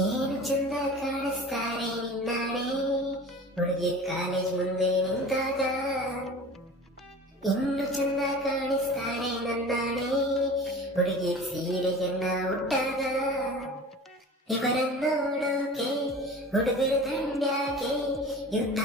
ಏನು ಚಂದ ಕಾಣಿಸ್ತಾರೆ ನಿನ್ನಾಣೆ ಹುಡುಗಿ ಕಾಲೇಜ್ ಮುಂದೆ ನಿಂತಾಗ. ಇನ್ನು ಚಂದ ಕಾಣಿಸ್ತಾರೆ ನನ್ನಾಣೆ ಹುಡುಗಿ ಸೀರೆಯನ್ನ ಉಟ್ಟಾಗ. ಇವರನ್ನೋಡೋಕೆ ಹುಡುಗರ ದಂಡ್ಯಾಕೆ ಯುದ್ಧ